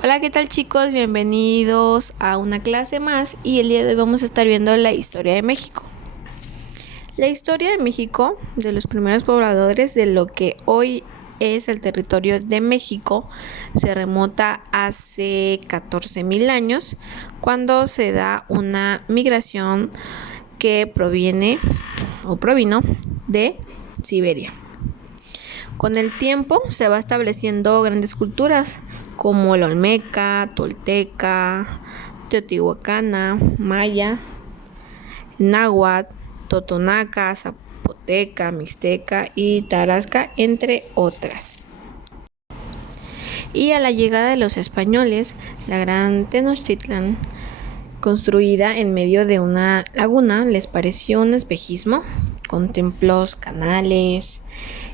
Hola, ¿qué tal chicos? Bienvenidos a una clase más y el día de hoy vamos a estar viendo la historia de México. La historia de México, de los primeros pobladores de lo que hoy es el territorio de México, se remonta hace 14,000 años, cuando se da una migración que provino de Siberia. Con el tiempo se va estableciendo grandes culturas como la olmeca, tolteca, teotihuacana, maya, náhuatl, totonaca, zapoteca, mixteca y tarasca, entre otras. Y a la llegada de los españoles, la gran Tenochtitlan, construida en medio de una laguna, les pareció un espejismo, con templos, canales,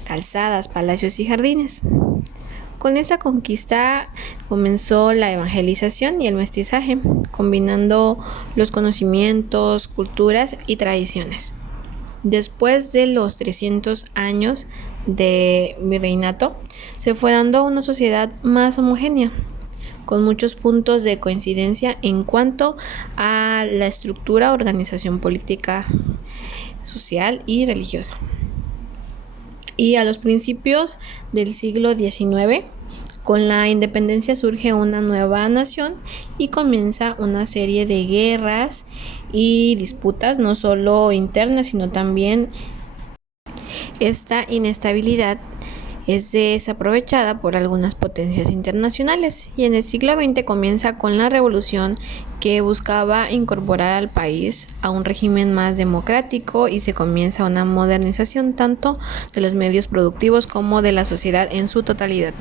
calzadas, palacios y jardines. Con esa conquista comenzó la evangelización y el mestizaje, combinando los conocimientos, culturas y tradiciones. Después de los 300 años de virreinato, se fue dando una sociedad más homogénea, con muchos puntos de coincidencia en cuanto a la estructura, organización política, social y religiosa. Y a los principios del siglo XIX, con la independencia surge una nueva nación y comienza una serie de guerras y disputas, no solo internas, sino también esta inestabilidad es desaprovechada por algunas potencias internacionales, y en el siglo XX comienza con la revolución que buscaba incorporar al país a un régimen más democrático, y se comienza una modernización tanto de los medios productivos como de la sociedad en su totalidad.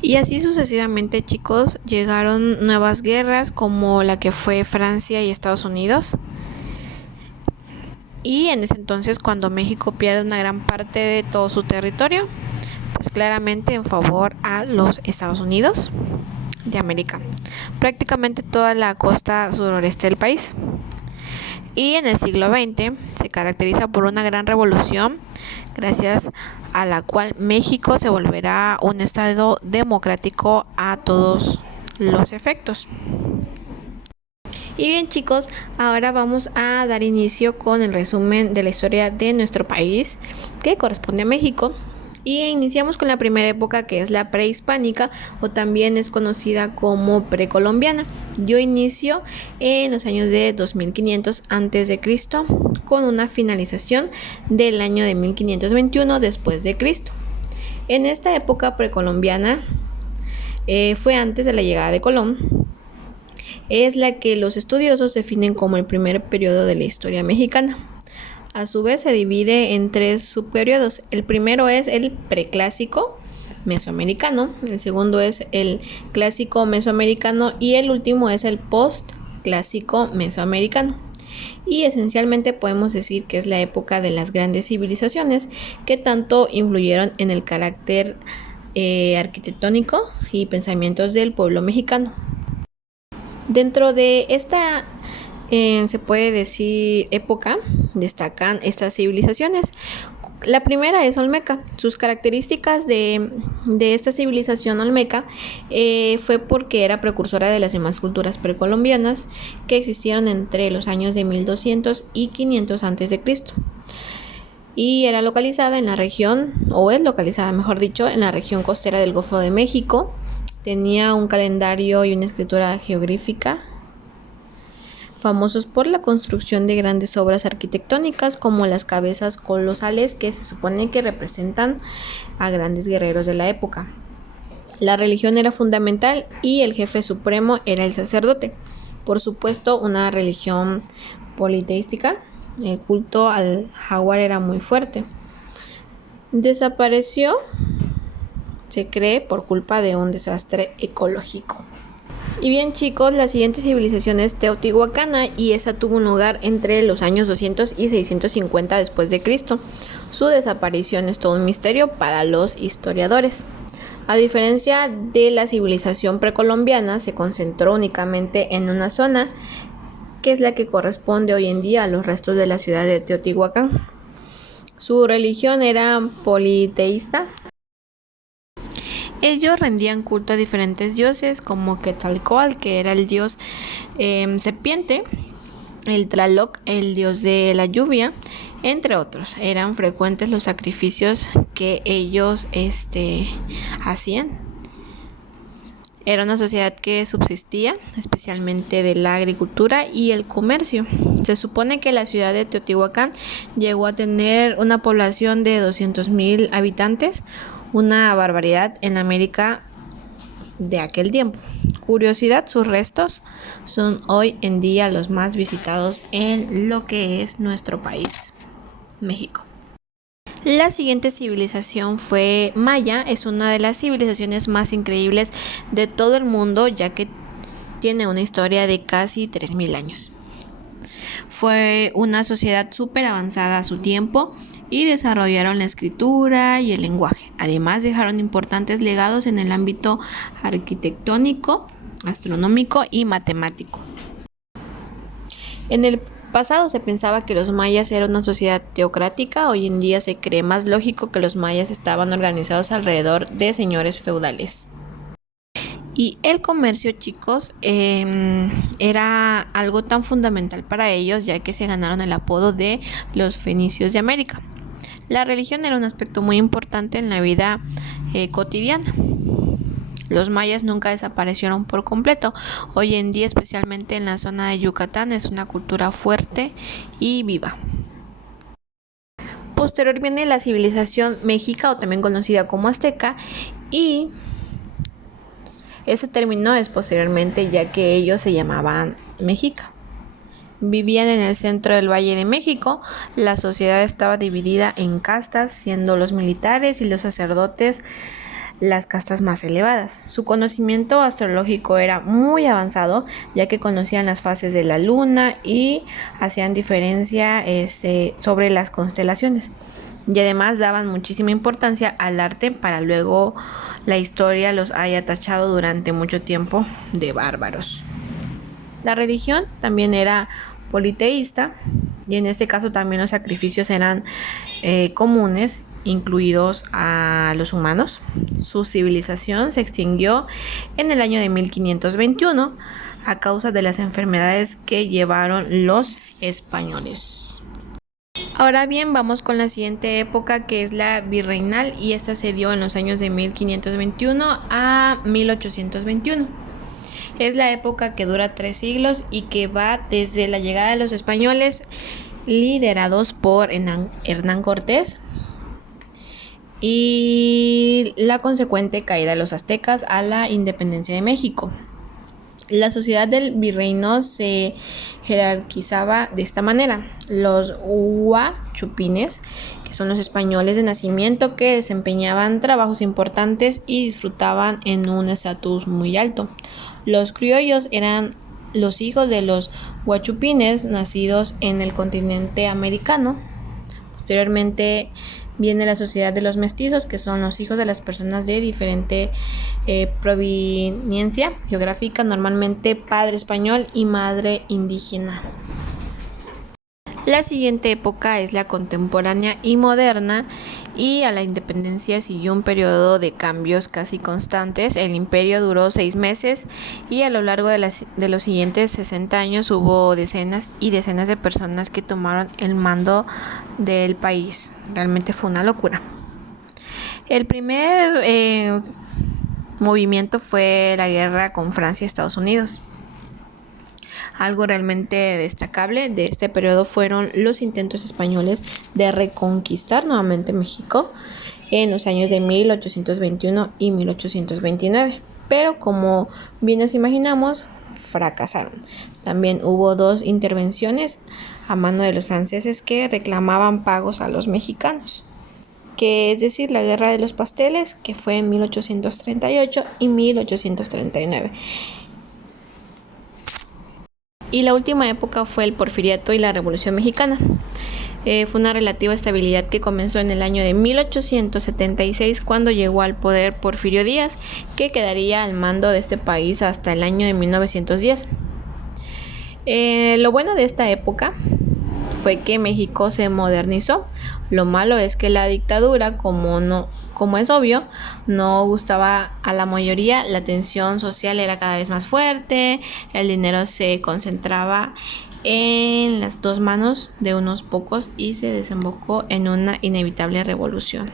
Y así sucesivamente, chicos, llegaron nuevas guerras como la que fue Francia y Estados Unidos. Y en ese entonces, cuando México pierde una gran parte de todo su territorio, pues claramente en favor a los Estados Unidos de América, prácticamente toda la costa sureste del país. Y en el siglo XX se caracteriza por una gran revolución, gracias a la cual México se volverá un estado democrático a todos los efectos. Y bien chicos, ahora vamos a dar inicio con el resumen de la historia de nuestro país, que corresponde a México. Y iniciamos con la primera época, que es la prehispánica, o también es conocida como precolombiana. Dio inicio en los años de 2500 a.C., con una finalización del año de 1521 después de Cristo. En esta época precolombiana, fue antes de la llegada de Colón, es la que los estudiosos definen como el primer periodo de la historia mexicana. A su vez se divide en tres subperiodos. El primero es el preclásico mesoamericano, el segundo es el clásico mesoamericano y el último es el postclásico mesoamericano. Y esencialmente podemos decir que es la época de las grandes civilizaciones que tanto influyeron en el carácter arquitectónico y pensamientos del pueblo mexicano. Dentro de esta, se puede decir, época, destacan estas civilizaciones. La primera es Olmeca. Sus características de esta civilización olmeca fue porque era precursora de las demás culturas precolombianas que existieron entre los años de 1200 y 500 a.C. Y era localizada en la región, o es localizada, mejor dicho, en la región costera del Golfo de México. Tenía un calendario y una escritura geográfica famosos por la construcción de grandes obras arquitectónicas como las cabezas colosales, que se supone que representan a grandes guerreros de la época. La religión era fundamental y el jefe supremo era el sacerdote. Por supuesto, una religión politeística. El culto al jaguar era muy fuerte. Desapareció, se cree, por culpa de un desastre ecológico. Y bien chicos, la siguiente civilización es teotihuacana, y esa tuvo un lugar entre los años 200 y 650 después de Cristo. Su desaparición es todo un misterio para los historiadores. A diferencia de la civilización precolombiana, se concentró únicamente en una zona, que es la que corresponde hoy en día a los restos de la ciudad de Teotihuacán. Su religión era politeísta Ellos rendían culto a diferentes dioses como Quetzalcóatl, que era el dios serpiente, el Tlaloc, el dios de la lluvia, entre otros. Eran frecuentes los sacrificios que ellos hacían. Era una sociedad que subsistía especialmente de la agricultura y el comercio. Se supone que la ciudad de Teotihuacán llegó a tener una población de 200,000 habitantes, una barbaridad en América de aquel tiempo. Curiosidad, sus restos son hoy en día los más visitados en lo que es nuestro país, México. La siguiente civilización fue maya. Es una de las civilizaciones más increíbles de todo el mundo, ya que tiene una historia de casi 3,000 años. Fue una sociedad súper avanzada a su tiempo y desarrollaron la escritura y el lenguaje. Además, dejaron importantes legados en el ámbito arquitectónico, astronómico y matemático. En el pasado se pensaba que los mayas eran una sociedad teocrática. Hoy en día se cree más lógico que los mayas estaban organizados alrededor de señores feudales. Y el comercio, chicos, era algo tan fundamental para ellos, ya que se ganaron el apodo de los fenicios de América. La religión era un aspecto muy importante en la vida cotidiana. Los mayas nunca desaparecieron por completo. Hoy en día, especialmente en la zona de Yucatán, es una cultura fuerte y viva. Posterior viene la civilización mexica, o también conocida como azteca, y ese término es posteriormente, ya que ellos se llamaban mexica. Vivían en el centro del Valle de México. La sociedad estaba dividida en castas, siendo los militares y los sacerdotes las castas más elevadas. Su conocimiento astrológico era muy avanzado, ya que conocían las fases de la luna y hacían diferencia sobre las constelaciones. Y además daban muchísima importancia al arte, para luego la historia los haya tachado durante mucho tiempo de bárbaros. La religión también era politeísta, y en este caso también los sacrificios eran comunes, incluidos a los humanos. Su civilización se extinguió en el año de 1521 a causa de las enfermedades que llevaron los españoles. Ahora bien, vamos con la siguiente época, que es la virreinal, y esta se dio en los años de 1521 a 1821. Es la época que dura 3 siglos y que va desde la llegada de los españoles, liderados por Hernán Cortés, y la consecuente caída de los aztecas a la independencia de México. La sociedad del virreino se jerarquizaba de esta manera: los huachupines, que son los españoles de nacimiento que desempeñaban trabajos importantes y disfrutaban en un estatus muy alto. Los criollos eran los hijos de los huachupines nacidos en el continente americano. Posteriormente viene la sociedad de los mestizos, que son los hijos de las personas de diferente proveniencia geográfica, normalmente padre español y madre indígena. La siguiente época es la contemporánea y moderna, y a la independencia siguió un periodo de cambios casi constantes. El imperio duró 6 meses y a lo largo de los siguientes 60 años hubo decenas y decenas de personas que tomaron el mando del país. Realmente fue una locura. El primer movimiento fue la guerra con Francia y Estados Unidos. Algo realmente destacable de este periodo fueron los intentos españoles de reconquistar nuevamente México en los años de 1821 y 1829, pero como bien nos imaginamos, fracasaron. También hubo 2 intervenciones a mano de los franceses que reclamaban pagos a los mexicanos, que es decir, la Guerra de los Pasteles, que fue en 1838 y 1839. Y la última época fue el Porfiriato y la Revolución Mexicana. Fue una relativa estabilidad que comenzó en el año de 1876, cuando llegó al poder Porfirio Díaz, que quedaría al mando de este país hasta el año de 1910. Lo bueno de esta época fue que México se modernizó. Lo malo es que la dictadura, como es obvio, no gustaba a la mayoría, la tensión social era cada vez más fuerte, el dinero se concentraba en las dos manos de unos pocos y se desembocó en una inevitable revolución.